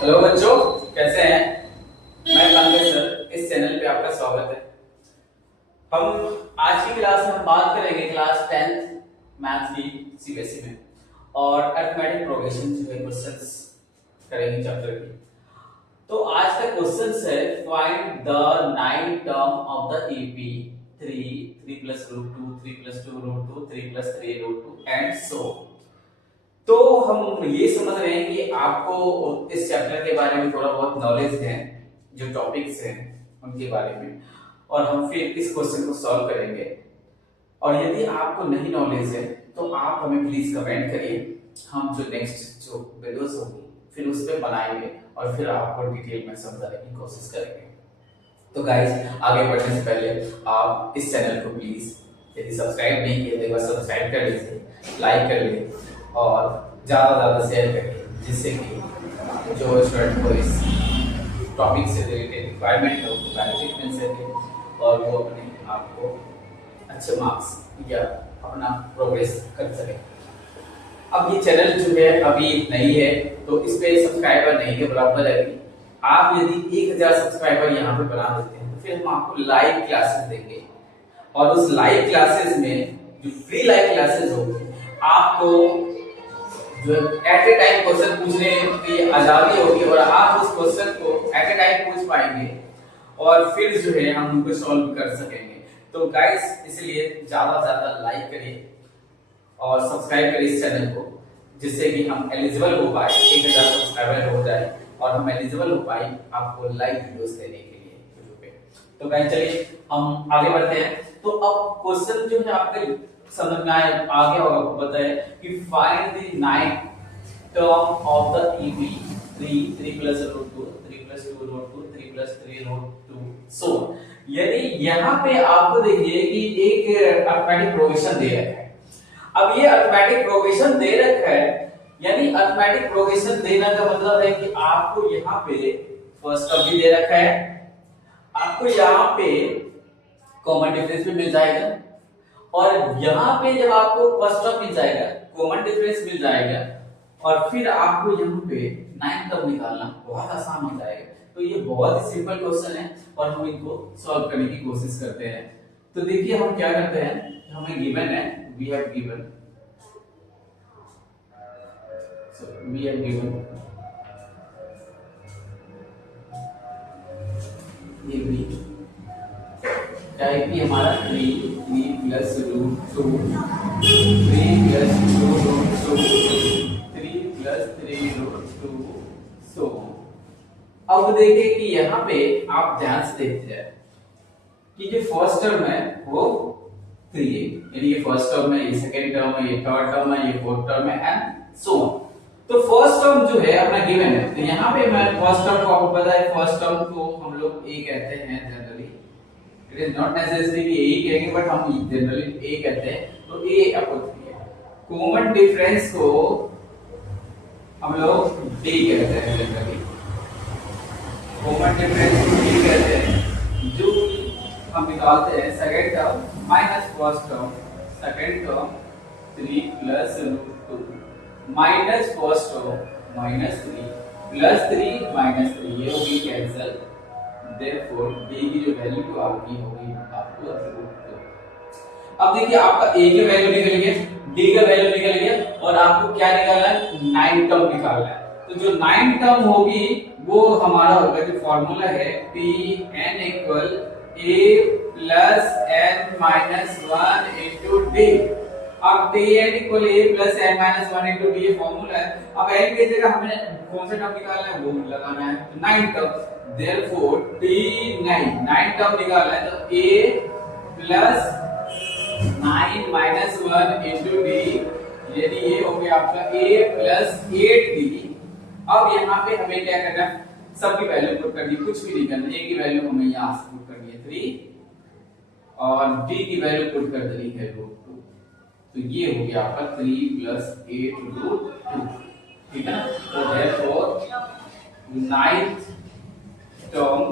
Hello बच्चों, कैसे हैं? मैं पंकज सर, इस चैनल पे आपका स्वागत है। हम आज की क्लास में बात करेंगे क्लास 10th मैथ्स की सीबीएसई में और अरिथमेटिक प्रोग्रेशन जो है क्वेश्चंस करेंगे चैप्टर की। तो आज का क्वेश्चन है find the ninth term of the EP 3 plus root 2 3 plus 2 root 2 3 plus 3 root 2 and सो। तो हम ये समझ रहे हैं कि आपको इस चैप्टर के बारे में थोड़ा बहुत नॉलेज है, जो टॉपिक्स हैं उनके बारे में, और हम फिर इस क्वेश्चन को सॉल्व करेंगे। और यदि आपको नहीं नॉलेज है तो आप हमें प्लीज कमेंट करिए, हम जो नेक्स्ट जो वीडियोस होगी फिर उस पर बनाएंगे और फिर आपको डिटेल में समझाने की कोशिश करेंगे। तो गाइस, आगे बढ़ने से पहले आप इस चैनल को प्लीज यदि सब्सक्राइब नहीं किए तो एक बार सब्सक्राइब कर लीजिए, लाइक कर लीजिए और ज्यादा शेयर करिए, जिससे कि जो स्टूडेंट को इस टॉपिक से रिलेटेड रिक्वायरमेंट है उनको बेनिफिट मिल सके और वो अपने आप को अच्छे मार्क्स या अपना प्रोग्रेस कर सके। अब ये चैनल जो है अभी नई है तो इस पे सब्सक्राइबर नहीं है बराबर है। आप यदि 1000 सब्सक्राइबर यहाँ पे बना देते हैं तो फिर हम आपको लाइव क्लासेस देंगे और उस लाइव क्लासेस में जो फ्री लाइव क्लासेस होगी आपको जो एट ए टाइम क्वेश्चन पूछने की आजादी होगी और आप उस क्वेश्चन को एट ए टाइम पूछ पाएंगे और फिर जो है हम उनको सॉल्व कर सकेंगे। तो गाइस, इसलिए ज्यादा लाइक करिए और सब्सक्राइब करिए इस चैनल को, जिससे कि हम एलिजिबल हो पाए, 1000 सब्सक्राइबर हो जाए और हम एलिजिबल हो पाए आपको लाइव वीडियोस देने के लिए यूट्यूब पे। तो गाइस चलिए हम आगे बढ़ते हैं। तो अब क्वेश्चन जो है आपके समझ में आया, आगे आपको पता है कि find the ninth term of the EP 3 plus root 2 3 plus 2 root 2 3 plus 3 root 2 सो। यदि यहाँ पे आपको देखिए कि एक अरिथमेटिक प्रोग्रेशन दे रखा है। अब ये अरिथमेटिक प्रोग्रेशन दे रखा है, यानी अरिथमेटिक प्रोग्रेशन देना का मतलब है कि आपको यहाँ पे फर्स्ट टर्म भी दे रखा है, आपको यहाँ पे कॉमन डिफरेंस भी मिल जाएगा और यहाँ पे जब आपको फर्स्ट टर्म मिल जाएगा, कॉमन डिफरेंस मिल जाएगा और फिर आपको यहाँ पे नाइन्थ टर्म निकालना बहुत आसान हो जाएगा। तो ये बहुत ही सिंपल क्वेश्चन है और हम इनको सॉल्व करने की कोशिश करते हैं। तो देखिए हम क्या करते हैं, हमें गिवन है, वी हैव गिवन ये भी टाइप की हमारा 3 plus root 2 3 plus 2 root 2 3 plus 3 root 2 सो। अब देखिए कि यहाँ पे आप ध्यान से देखते हैं कि जो फर्स्ट टर्म है वो 3 है, यानी ये फर्स्ट टर्म है, ये सेकंड टर्म है, ये थर्ड टर्म है, ये फोर्थ टर्म है एंड सो ऑन। तो फर्स्ट टर्म जो है अपना गिवन है, तो यहाँ पे मैं फर्स्ट टर्म को आपको पता है, फर्स्ट टर्म को हम लोग ए कहते हैं generally. It is not necessary कि ए कहेंगे, बट हम जनरली ए कहते हैं। तो ए अपॉन 3 है। कॉमन डिफरेंस को हम लोग डी कहते हैं जनरली, कॉमन डिफरेंस को डी कहते हैं, जो हम निकालते हैं second term minus first term, second term 3 plus root 2 minus first term minus 3 plus 3 minus 3, ये होगी कैंसिल। Therefore d की जो वैल्यू आपकी होगी आपको √2। अब देखिए आपका a के वैल्यू निकल गया, d का वैल्यू निकल गया और आपको क्या निकालना है, 9 टर्म निकालना है। तो जो 9 टर्म होगी वो हमारा होगा, जो फार्मूला है Pn equal a plus n minus 1 into d। अब Pn equal a plus n minus 1 into d ये फार्मूला है। अब n की जगह हमें कौन सा टर्म निकालना है, वो लगाना है, तो 9 टर्म। Therefore T9 टर्म निकालना है, तो a plus 9 minus 1 into d, यानी ये हो गया आपका a प्लस 8d। अब यहाँ पे हमें क्या करना है, सबकी वैल्यू पुट करनी, कुछ भी नहीं करना, a की वैल्यू हमें यहाँ से पुट करनी है 3 और d की वैल्यू पुट कर देनी है √2। तो ये हो गया आपका 3 plus 8 √2, ठीक है ना। तो therefore ninth term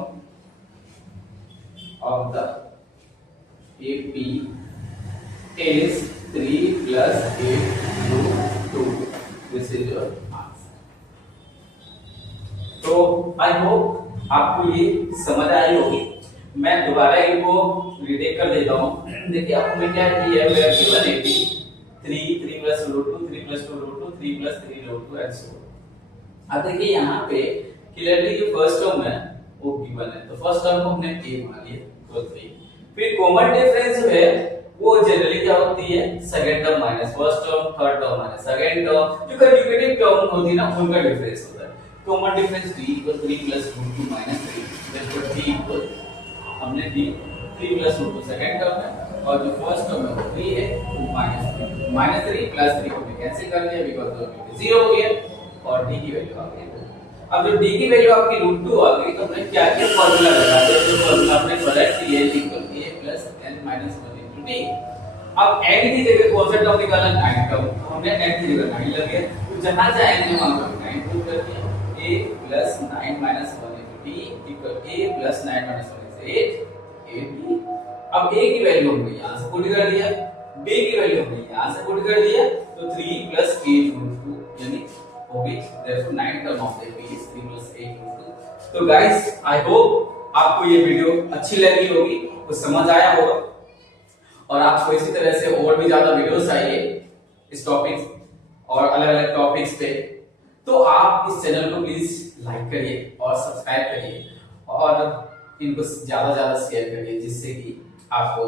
of the AP is 3 plus 8 root 2. This is your answer. I hope आपको ये समझ आई होगी। मैं दोबारा इनको रीटेक कर देता हूँ। देखिए आपको मैं क्या किया है, मेरा गिवन है कि 3 plus root 2 3 plus 2 root 2 3 plus 3 रूट 2 एंड सो ऑन। अब देखिए यहाँ पे क्लियरली जो फर्स्ट टर्म है वो गिवन है, तो फर्स्ट टर्म को हमने a मान लिया, तो 3। फिर कॉमन डिफरेंस जो है वो जनरली क्या होती है, second term minus first term, third term minus second term, जो कंसेक्यूटिव टर्म होती है ना उनका डिफरेंस होता है। Common difference 3 = 3 plus root 2 minus 3, therefore 3 equal हमने दी 3 प्लस रूट 2 सेकंड टर्म है और जो फर्स्ट टर्म है वो 3 है, माइनस 3 प्लस 3 को भी कैंसिल कर दिया बिकॉज़ दोनों 0 हो गया और d की वैल्यू आ गई। अब जो d की वैल्यू आपकी रूट 2 आ गई तो हमने क्या किया, फार्मूला लगा दिया, जो फार्मूला हमने पढ़ा है कि a = a + n - 1 * d। अब n की जगह कौन सा टर्म निकालना, 9 टर्म, तो हमने n की जगह 9 लग गया, तो जहां से n है वहां पर 9 पुट कर दिया। a + 9 - 1 * d = a + 9 - 1 is 8 8d। अब a की वैल्यू हमने यहां से पुट कर दिया, b की वैल्यू हमने यहां से पुट कर दिया, तो 3 + 8 √ 2 यानी हो गई, therefore 9 term of the b is 3 + 8 √ 2। तो गाइस आई होप आपको ये वीडियो अच्छी लगी होगी, कुछ समझ आया होगा, और आपको इसी तरह से और भी ज्यादा वीडियोस चाहिए इस टॉपिक और अलग-अलग टॉपिक्स पे, तो आप इस चैनल को प्लीज लाइक करिए और सब्सक्राइब करिए और इनको ज्यादा ज्यादा शेयर करिए, जिससे कि आपको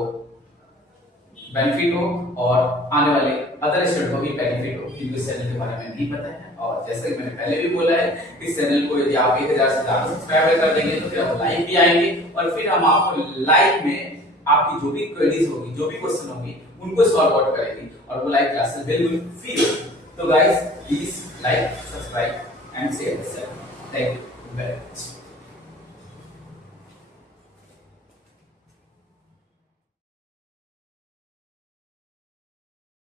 बेनिफिट हो और आने वाले अदर स्टूडेंट को भी बेनिफिट हो, जिनको इस चैनल के बारे में नहीं पता है। और जैसे कि मैंने पहले भी बोला है, इस चैनल को यदि आप 1000 से ज्यादा सब्सक्राइब कर देंगे तो फिर आप लाइक भी आएंगे और फिर हम आपको लाइव में आपकी जो भी क्वेरीज होगी, जो भी क्वेश्चन होगी, उनको सॉल्व आउट करेंगे और वो लाइव क्लासेस बिल्कुल फ्री होगी। तो guys please like, subscribe and share this channel. Thank you very much.